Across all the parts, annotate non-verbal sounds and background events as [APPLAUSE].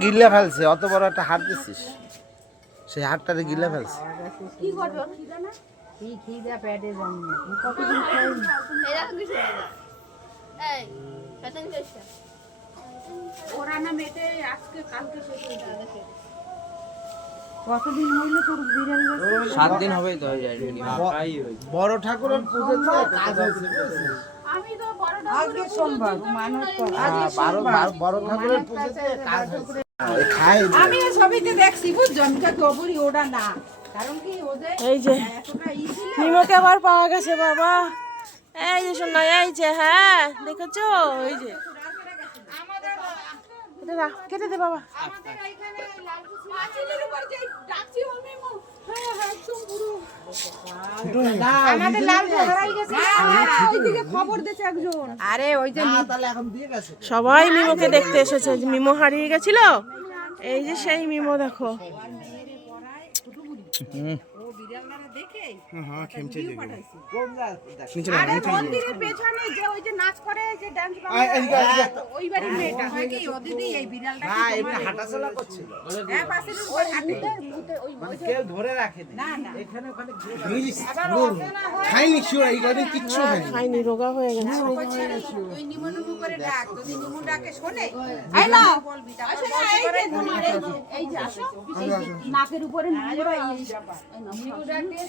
গিলে ফেলছে অত বড় একটা হাত দিছিস। সেই হাতটারে গিলে ফেলছে। কি করবে? ওর খিদে না কি খিদা পেটে জন্ম কতদিন খাইনি। এরা তো কিছু না। এই পেতেন চেষ্টা ওরা না মেটে আজকে কালকে শেষ হয়ে যাবে। কতদিন হইল তোর বিড়াল গেছে? সাত দিন হবেই তো হয়ে যায় বড় ঠাকুরের পুজোতে কাজ হয়েছে? আমি তো বড় আজকে সোমবার মানত হ্যাঁ, বারো বারো- বড় ঠাকুরের পুজোতে কাজ হয়েছে। আমি ছবিতে দেখছি বুঝছেন গোবরি ওটা না। কারণ কি ওদের এই যে এতটা নিমকে আবার পাওয়া গেছে বাবা। এই যে শোনা এই যে হ্যাঁ দেখেছ? এই যে। কেটে দে বাবা। আমাদের এখানে পাঁচিলের উপর যে ডাকছি ও মেমো হ্যাঁ হ্যাঁ একদম পুরো আমাদের লাল হারাই গেছে। ওইদিকে খবর দিয়েছে একজন। আরে ওই যে না, তাহলে এখন দিয়ে গেছে। সবাই মিমোকে দেখতে এসেছে মিমো হারিয়ে গেছিল? এই যে সেই মিমো দেখো। আরে মন্দিরের পেছনে যে ওই যে নাচ করে যে ডান্স ওই বাড়ির মেয়েটা হয় কি ও দিদি এই বিড়ালটা না এমনি হাঁটাচলা করছিল হ্যাঁ পাশের উপর হাঁটে মানে কেউ ধরে রাখেনি না না এখানে ওখানে ঘুরে খাইনি শিওর এই গাড়ি কিচ্ছু খাইনি খাইনি রোগা হয়ে গেছে তুই নিমনু করে ডাক যদি নিমু ডাকে শোনে এই না বলবি তারপর বলতে পারে তোমার এই যে আসো নাকের উপরে নিমু ডাক দিন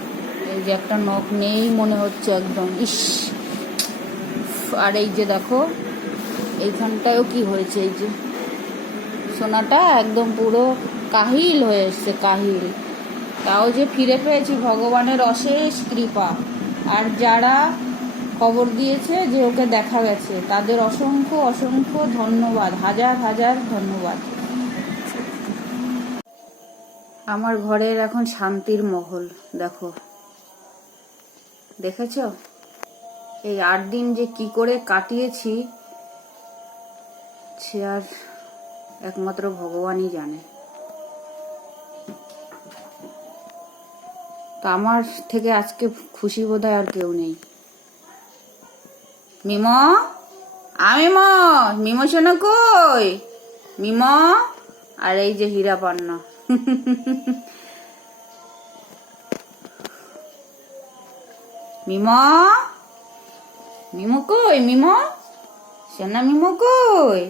এই যে একটা নখ নেই মনে হচ্ছে একদম। ইস। আর এই যে দেখো, এইখানটায়ও কি হয়েছে এই যে? সোনাটা একদম পুরো কাহিল হয়ে এসছে, কাহিল। তাও যে ফিরে পেয়েছি ভগবানের অশেষ কৃপা। আর যারা খবর দিয়েছে যে ওকে দেখা গেছে, তাদের অসংখ্য অসংখ্য ধন্যবাদ, হাজার হাজার ধন্যবাদ। আমার ঘরের এখন শান্তির মহল, দেখো। দেখেছ? এই আট দিন যে কি করে কাটিয়েছি, সে আর একমাত্র ভগবানই জানে। তা আমার থেকে আজকে খুশি বোধহয় আর কেউ নেই। মিম? আমিম মিম শোনো কই? মিম? আর এই যে হীরা পান্না [LAUGHS] মিম মিম কই মিম সোনা মিম কই